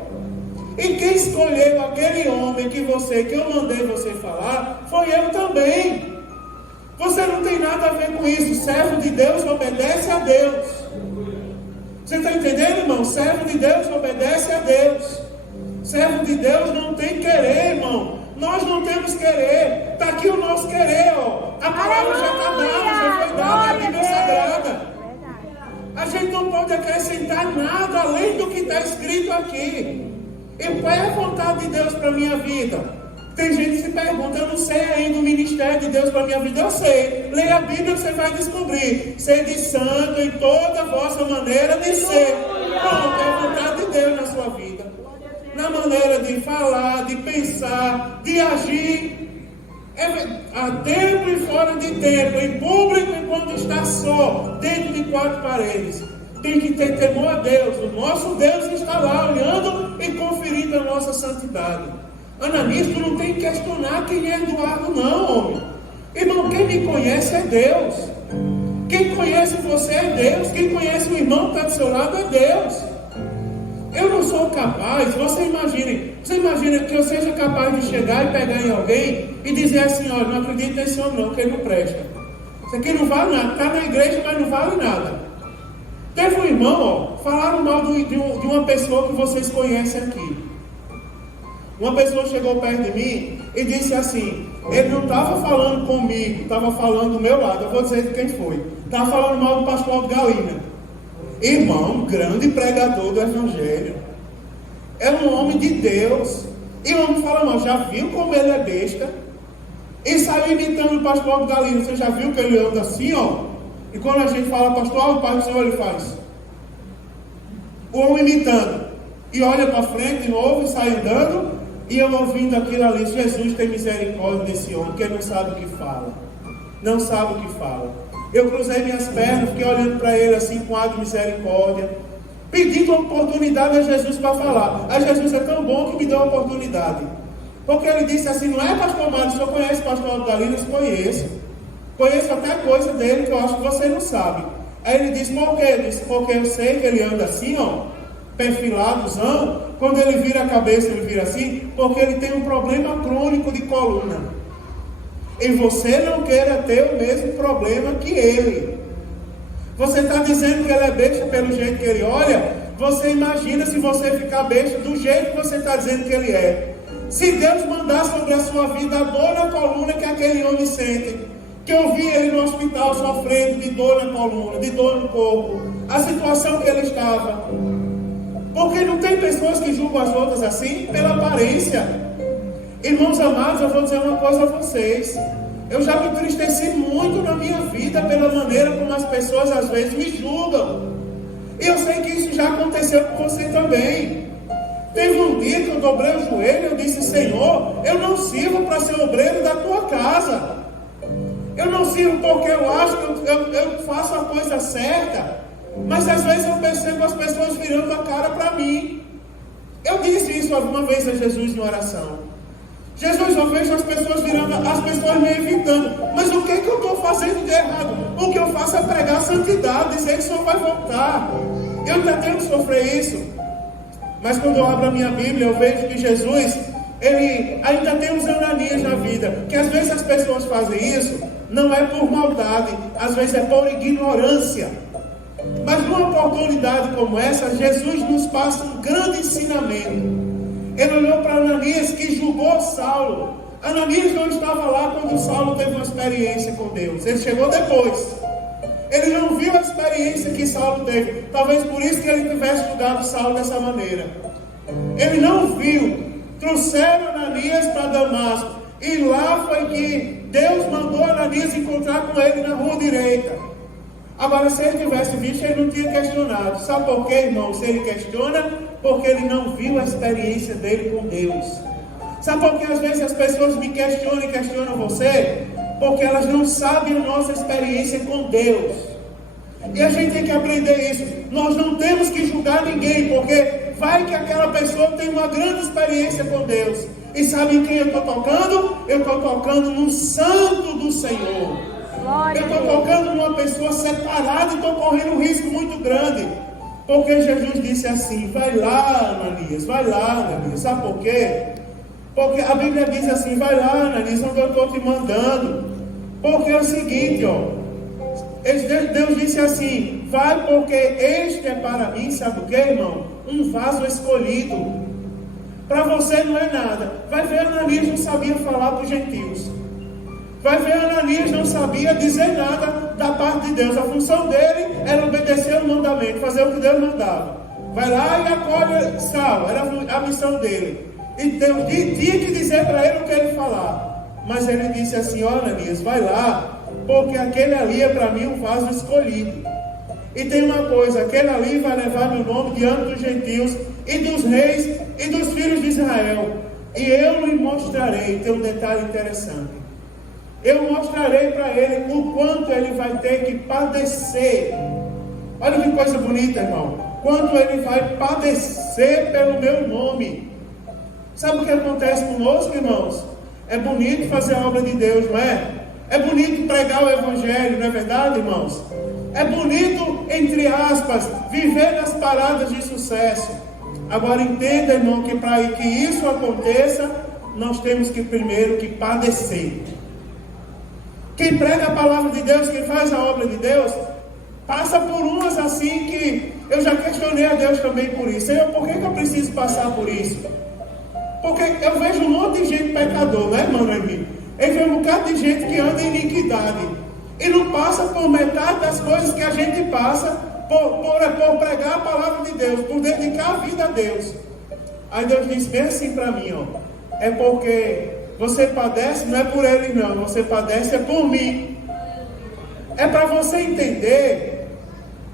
E quem escolheu aquele homem que eu mandei você falar, foi eu também. Você não tem nada a ver com isso. Servo de Deus obedece a Deus. Você está entendendo, irmão? Servo de Deus obedece a Deus. Servo de Deus não tem querer, irmão. Nós não temos querer. Está aqui o nosso querer, A palavra já está dada, já foi dada, é a Bíblia Sagrada. A gente não pode acrescentar nada além do que está escrito aqui. E qual é a vontade de Deus para a minha vida? Tem gente que se pergunta: eu não sei ainda o ministério de Deus para a minha vida. Eu sei. Leia a Bíblia, você vai descobrir. Sede santo em toda a vossa maneira de ser. Pronto, é a vontade de Deus na sua vida. Na maneira de falar, de pensar, de agir. A tempo e fora de tempo, em público e quando está só, dentro de quatro paredes. Tem que ter temor a Deus. O nosso Deus está lá olhando e conferindo a nossa santidade. Ananias, tu não tem que questionar quem é Eduardo, não, homem. Irmão, quem me conhece é Deus. Quem conhece você é Deus. Quem conhece o irmão que está do seu lado é Deus. Eu não sou capaz. Você imagina que eu seja capaz de chegar e pegar em alguém e dizer assim: olha, não acredito nesse homem não, que ele não presta. Isso aqui não vale nada. Está na igreja, mas não vale nada. Teve um irmão, falaram mal de uma pessoa que vocês conhecem aqui. Uma pessoa chegou perto de mim e disse assim: ele não estava falando comigo, estava falando do meu lado. Eu vou dizer de quem foi. Estava falando mal do pastor Aldo Galina. Irmão, grande pregador do Evangelho. É um homem de Deus. E o homem fala mal. Já viu como ele é besta? E saiu imitando o pastor Aldo Galina. Você já viu que ele anda assim, E quando a gente fala: pastor Aldo, Pai do Senhor, ele faz. O homem imitando. E olha para frente de novo e sai andando. E eu ouvindo aquilo ali: Jesus tem misericórdia desse homem, que ele não sabe o que fala. Não sabe o que fala. Eu cruzei minhas pernas, fiquei olhando para ele assim com ar de misericórdia, pedindo uma oportunidade a Jesus para falar. A Jesus é tão bom que me deu a oportunidade. Porque ele disse assim: não é pastor Mário, o senhor conhece o pastor Aldo Galina? Eu conheço. Conheço até coisa dele que eu acho que você não sabe. Aí ele disse: por quê? Eu disse: porque eu sei que ele anda assim, perfiladozão. Quando ele vira a cabeça, ele vira assim, porque ele tem um problema crônico de coluna. E você não queira ter o mesmo problema que ele. Você está dizendo que ele é besta pelo jeito que ele olha? Você imagina se você ficar besta do jeito que você está dizendo que ele é. Se Deus mandar sobre a sua vida a dor na coluna que aquele homem sente, que eu vi ele no hospital sofrendo de dor na coluna, de dor no corpo, a situação que ele estava. Porque não tem pessoas que julgam as outras assim pela aparência. Irmãos amados, eu vou dizer uma coisa a vocês. Eu já me entristeci muito na minha vida pela maneira como as pessoas às vezes me julgam. E eu sei que isso já aconteceu com você também. Teve um dia que eu dobrei o joelho e eu disse: Senhor, eu não sirvo para ser obreiro da tua casa. Eu não sirvo porque eu acho que eu faço a coisa certa. Mas às vezes eu percebo as pessoas virando a cara para mim. Eu disse isso alguma vez a Jesus em oração. Jesus, eu vejo as pessoas virando, as pessoas me evitando. Mas o que é que eu estou fazendo de errado? O que eu faço é pregar a santidade, dizer que o Senhor vai voltar. Eu ainda tenho que sofrer isso. Mas quando eu abro a minha Bíblia, eu vejo que Jesus, ele ainda tem uns Ananias na vida. Que às vezes as pessoas fazem isso, não é por maldade, às vezes é por ignorância. Mas numa oportunidade como essa, Jesus nos passa um grande ensinamento. Ele olhou para Ananias, que julgou Saulo. Ananias não estava lá quando Saulo teve uma experiência com Deus. Ele chegou depois. Ele não viu a experiência que Saulo teve. Talvez por isso que ele tivesse julgado Saulo dessa maneira. Ele não viu. Trouxeram Ananias para Damasco. E lá foi que Deus mandou Ananias encontrar com ele na rua direita. Agora, se ele tivesse visto, ele não tinha questionado. Sabe por quê, irmão? Se ele questiona, porque ele não viu a experiência dele com Deus. Sabe por que às vezes as pessoas me questionam e questionam você? Porque elas não sabem a nossa experiência com Deus. E a gente tem que aprender isso. Nós não temos que julgar ninguém, porque vai que aquela pessoa tem uma grande experiência com Deus. E sabe em quem eu estou tocando? Eu estou tocando num santo do Senhor. Eu estou tocando numa pessoa separada e estou correndo um risco muito grande. Porque Jesus disse assim: vai lá, Ananias, vai lá, Ananias. Sabe por quê? Porque a Bíblia diz assim: vai lá, Ananias, onde eu estou te mandando. Porque é o seguinte, ó. Deus disse assim: vai, porque este é para mim, sabe o que, irmão? Um vaso escolhido. Para você não é nada. Vai ver, Ananias não sabia falar para os gentios. Vai ver, Ananias não sabia dizer nada da parte de Deus. A função dele era obedecer o mandamento, fazer o que Deus mandava. Vai lá e acolhe Saulo, era a missão dele. E Deus tinha que dizer para ele o que ele falar. Mas ele disse assim: ó, Ananias, vai lá, porque aquele ali é para mim um vaso escolhido. E tem uma coisa: aquele ali vai levar meu nome diante dos gentios e dos reis e dos filhos de Israel. E eu lhe mostrarei. Tem um detalhe interessante. Eu mostrarei para ele o quanto ele vai ter que padecer. Olha que coisa bonita, irmão. Quanto ele vai padecer pelo meu nome. Sabe o que acontece conosco, irmãos? É bonito fazer a obra de Deus, não é? É bonito pregar o Evangelho, não é verdade, irmãos? É bonito, entre aspas, viver nas paradas de sucesso. Agora entenda, irmão, que para que isso aconteça, nós temos que primeiro que padecer. Quem prega a palavra de Deus, quem faz a obra de Deus, passa por umas assim que eu já questionei a Deus também por isso. Senhor, por que eu preciso passar por isso? Porque eu vejo um monte de gente pecador, né, irmão Henrique? Eu vejo um bocado de gente que anda em iniquidade e não passa por metade das coisas que a gente passa por pregar a palavra de Deus, por dedicar a vida a Deus. Aí Deus diz bem assim para mim, ó: é porque você padece, não é por ele não, você padece é por mim. É para você entender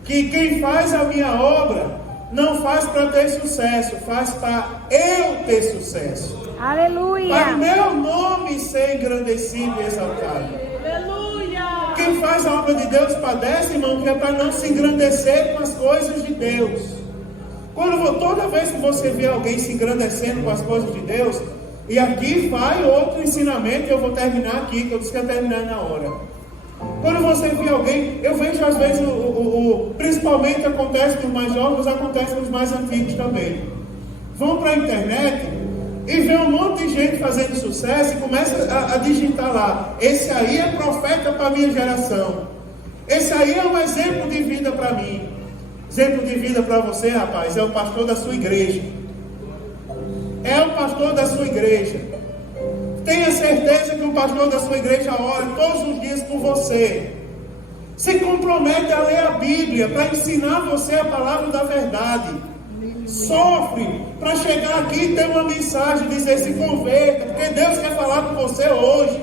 que quem faz a minha obra não faz para ter sucesso, faz para eu ter sucesso. Aleluia! Para o meu nome ser engrandecido e exaltado. Aleluia! Quem faz a obra de Deus padece, irmão, que é para não se engrandecer com as coisas de Deus. Toda vez que você vê alguém se engrandecendo com as coisas de Deus, e aqui vai outro ensinamento, eu vou terminar aqui, que eu disse que ia terminar na hora. Quando você vê alguém, eu vejo às vezes, principalmente acontece com os mais jovens, acontece com os mais antigos também. Vão para a internet e vê um monte de gente fazendo sucesso e começa a digitar lá: esse aí é profeta para a minha geração. Esse aí é um exemplo de vida para mim. Exemplo de vida para você, rapaz, é o pastor da sua igreja. É o pastor da sua igreja. Tenha certeza que o pastor da sua igreja ora todos os dias por você. Se compromete a ler a Bíblia para ensinar você a palavra da verdade. Sofre para chegar aqui e ter uma mensagem, dizer: se converta, porque Deus quer falar com você hoje.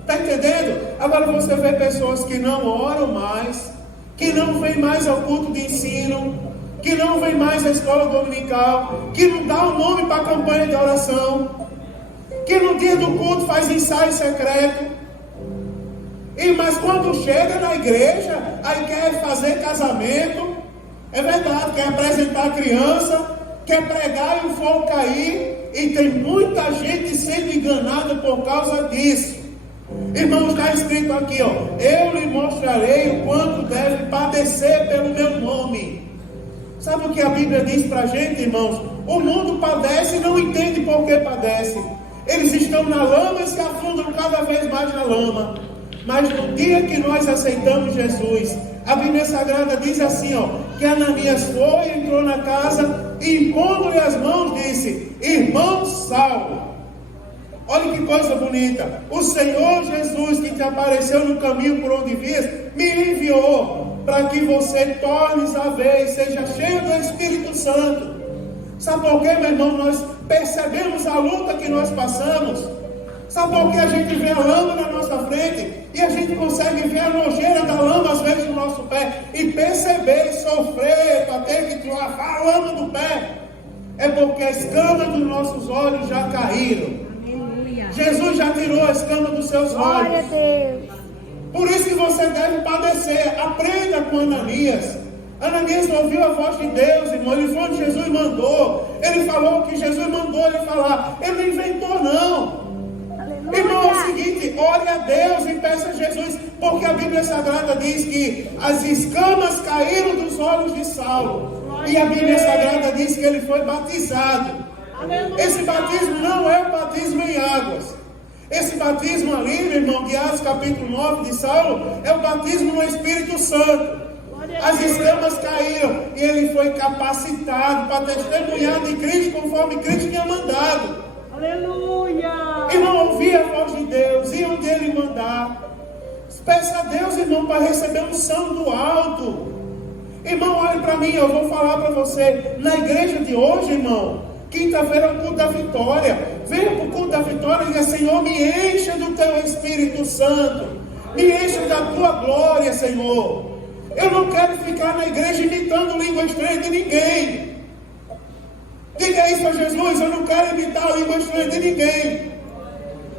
Está entendendo? Agora você vê pessoas que não oram mais, que não vêm mais ao culto de ensino, que não vem mais à escola dominical, que não dá o nome para a campanha de oração, que no dia do culto faz ensaio secreto, mas quando chega na igreja, aí quer fazer casamento, é verdade, quer apresentar a criança, quer pregar e o fogo cair, e tem muita gente sendo enganada por causa disso. Irmãos, está escrito aqui, ó: eu lhe mostrarei o quanto deve padecer pelo meu nome. Sabe o que a Bíblia diz para a gente, irmãos? O mundo padece e não entende por que padece. Eles estão na lama e se afundam cada vez mais na lama. Mas no dia que nós aceitamos Jesus, a Bíblia Sagrada diz assim, ó, que Ananias foi, entrou na casa e, impondo-lhe as mãos, disse: irmão Saulo. Olha que coisa bonita. O Senhor Jesus, que te apareceu no caminho por onde vias, me enviou para que você torne a ver e seja cheio do Espírito Santo. Sabe por quê, meu irmão? Nós percebemos a luta que nós passamos. Sabe por que a gente vê a lama na nossa frente e a gente consegue ver a nojeira da lama às vezes no nosso pé e perceber e sofrer para ter que lavar a lama do pé? É porque as escamas dos nossos olhos já caíram. Aleluia. Jesus já tirou a escama dos seus Glória a olhos. Deus. Por isso que você deve padecer. Aprenda com Ananias. Ananias ouviu a voz de Deus, irmão. Ele foi onde Jesus mandou. Ele falou o que Jesus mandou ele falar. Ele não inventou, não. Aleluia. Irmão, é o seguinte, ore a Deus e peça a Jesus, porque a Bíblia Sagrada diz que as escamas caíram dos olhos de Saulo, e a Bíblia Sagrada diz que ele foi batizado. Aleluia. Esse batismo não é o batismo em águas. Esse batismo ali, meu irmão, de Atos capítulo 9 de Saulo, é o batismo no Espírito Santo. As escamas caíram e ele foi capacitado para testemunhar de Cristo conforme Cristo tinha mandado. Aleluia. Irmão, ouvir a voz de Deus, ir onde Ele mandar. Peça a Deus, irmão, para receber unção do alto. Irmão, olhe para mim, eu vou falar para você. Na igreja de hoje, irmão, quinta-feira é o culto da vitória. Venha para o culto da vitória e diga: Senhor, me encha do Teu Espírito Santo. Me encha da Tua glória, Senhor. Eu não quero ficar na igreja imitando língua estranha de ninguém. Diga isso a Jesus: eu não quero imitar a língua estranha de ninguém.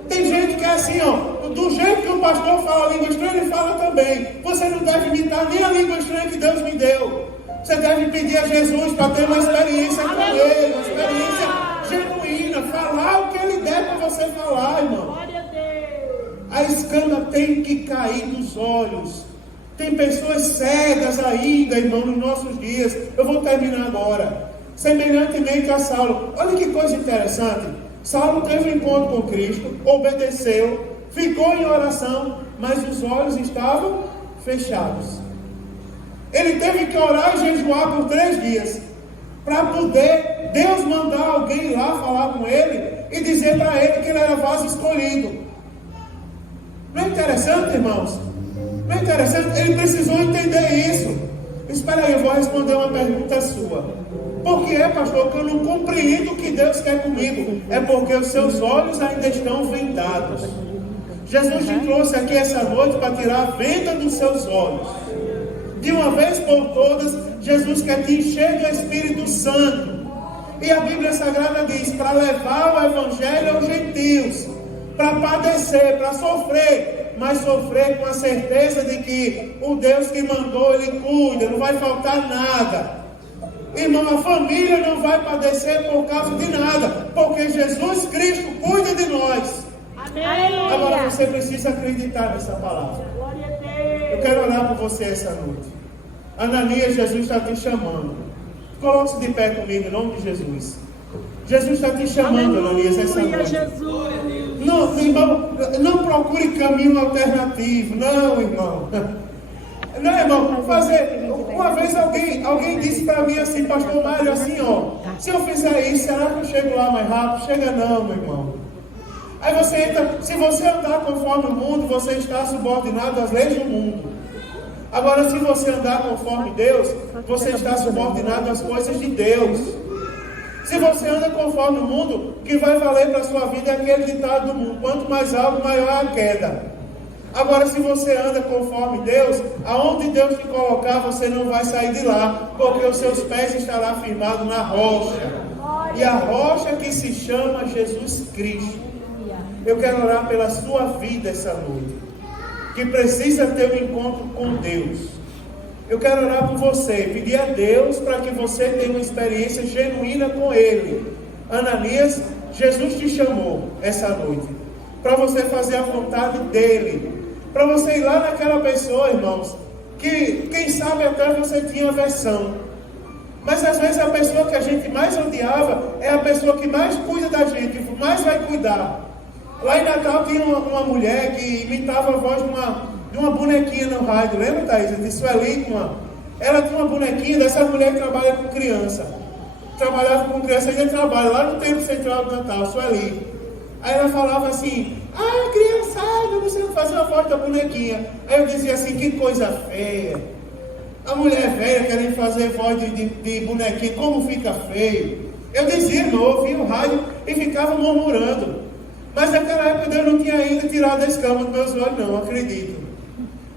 Tem gente que é assim, ó, do jeito que o pastor fala a língua estranha, ele fala também. Você não deve imitar nem a língua estranha que Deus me deu. Você deve pedir a Jesus para ter uma experiência com Ele, uma experiência genuína, falar o que Ele der para você falar, irmão. Glória a Deus. A escama tem que cair dos olhos. Tem pessoas cegas ainda, irmão, nos nossos dias. Eu vou terminar agora. Semelhantemente a Saulo. Olha que coisa interessante. Saulo teve um encontro com Cristo, obedeceu, ficou em oração, mas os olhos estavam fechados. Ele teve que orar e jejuar por 3 dias, para poder Deus mandar alguém lá falar com ele e dizer para ele que ele era vaso escolhido. Não é interessante, irmãos? Não é interessante? Ele precisou entender isso. Espera aí, eu vou responder uma pergunta sua. Por que é, pastor, que eu não compreendo o que Deus quer comigo? É porque os seus olhos ainda estão vendados. Jesus te trouxe aqui essa noite para tirar a venda dos seus olhos. De uma vez por todas, Jesus quer te encher do Espírito Santo. E a Bíblia Sagrada diz: para levar o Evangelho aos gentios, para padecer, para sofrer, mas sofrer com a certeza de que o Deus que mandou, Ele cuida, não vai faltar nada. Irmão, a família não vai padecer por causa de nada, porque Jesus Cristo cuida de nós. Amém. Agora você precisa acreditar nessa palavra. Glória a Deus. Eu quero orar por você essa noite. Ananias, Jesus está te chamando. Coloque-se de pé comigo em nome de Jesus. Jesus está te chamando, Ananias, essa Aleluia, noite. Jesus. Não, irmão, não procure caminho alternativo. Não, irmão. Não, irmão, uma vez alguém disse para mim assim: pastor Mário, assim, ó, se eu fizer isso, será que eu chego lá mais rápido? Chega não, meu irmão. Aí você entra, se você andar conforme o mundo, você está subordinado às leis do mundo. Agora, se você andar conforme Deus, você está subordinado às coisas de Deus. Se você anda conforme o mundo, o que vai valer para a sua vida é aquele ditado do mundo: quanto mais alto, maior a queda. Agora, se você anda conforme Deus, aonde Deus te colocar, você não vai sair de lá, porque os seus pés estarão firmados na rocha. E a rocha que se chama Jesus Cristo. Eu quero orar pela sua vida essa noite, que precisa ter um encontro com Deus. Eu quero orar por você, pedir a Deus para que você tenha uma experiência genuína com Ele. Ananias, Jesus te chamou essa noite para você fazer a vontade dEle, para você ir lá naquela pessoa, irmãos, que quem sabe até você tinha aversão, mas às vezes a pessoa que a gente mais odiava é a pessoa que mais cuida da gente, mais vai cuidar. Lá em Natal tinha uma mulher que imitava a voz de uma bonequinha no rádio, lembra, Thaís? De Sueli. Ela tinha uma bonequinha dessa mulher que trabalha com criança. Trabalhava com criança, ainda trabalha lá no Templo Central do Natal, Sueli. Aí ela falava assim: ah, criançada, você não fazia a voz da bonequinha. Aí eu dizia assim: que coisa feia. A mulher velha querendo fazer voz de bonequinha, como fica feio. Eu dizia, irmão, eu ouvia o rádio e ficava murmurando. Mas naquela época Deus não tinha ainda tirado a escama dos meus olhos, não, acredito.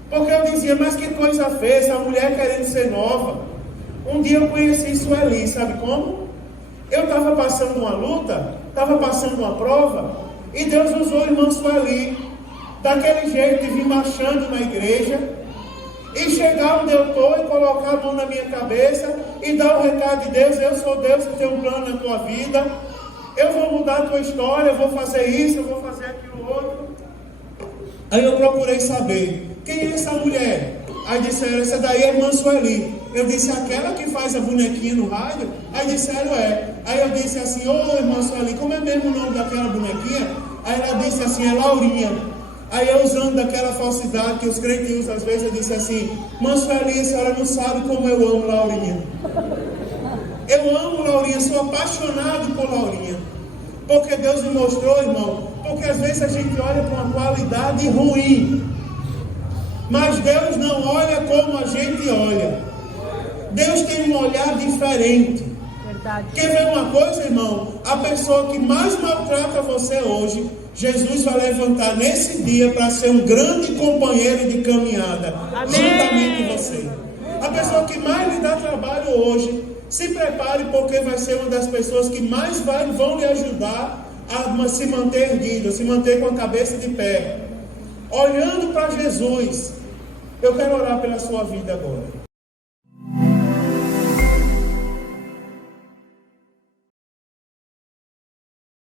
Porque eu dizia, mas que coisa feia, essa mulher querendo ser nova. Um dia eu conheci Sueli, sabe como? Eu estava passando uma luta, estava passando uma prova, e Deus usou a irmã Sueli, daquele jeito, de vir marchando na igreja, e chegar onde eu estou e colocar a mão na minha cabeça, e dar o recado de Deus: eu sou Deus que tem um plano na tua vida, eu vou mudar a tua história, eu vou fazer isso, eu vou fazer aquilo outro. Aí eu procurei saber, quem é essa mulher? Aí disseram, essa daí é a irmã Sueli. Eu disse, aquela que faz a bonequinha no rádio? Aí disseram, é. Aí eu disse assim, ô irmã Sueli, como é mesmo o nome daquela bonequinha? Aí ela disse assim, é Laurinha. Aí eu, usando daquela falsidade que os crentes usam às vezes, eu disse assim, irmã Sueli, a senhora não sabe como eu amo Laurinha. Eu amo Laurinha, sou apaixonado por Laurinha. Porque Deus me mostrou, irmão, porque às vezes a gente olha com uma qualidade ruim, mas Deus não olha como a gente olha. Deus tem um olhar diferente. Verdade. Quer ver uma coisa, irmão? A pessoa que mais maltrata você hoje, Jesus vai levantar nesse dia para ser um grande companheiro de caminhada. Amém. Juntamente com você. A pessoa que mais lhe dá trabalho hoje, se prepare, porque vai ser uma das pessoas que mais vão lhe ajudar a se manter erguido, a se manter com a cabeça de pé, olhando para Jesus. Eu quero orar pela sua vida agora.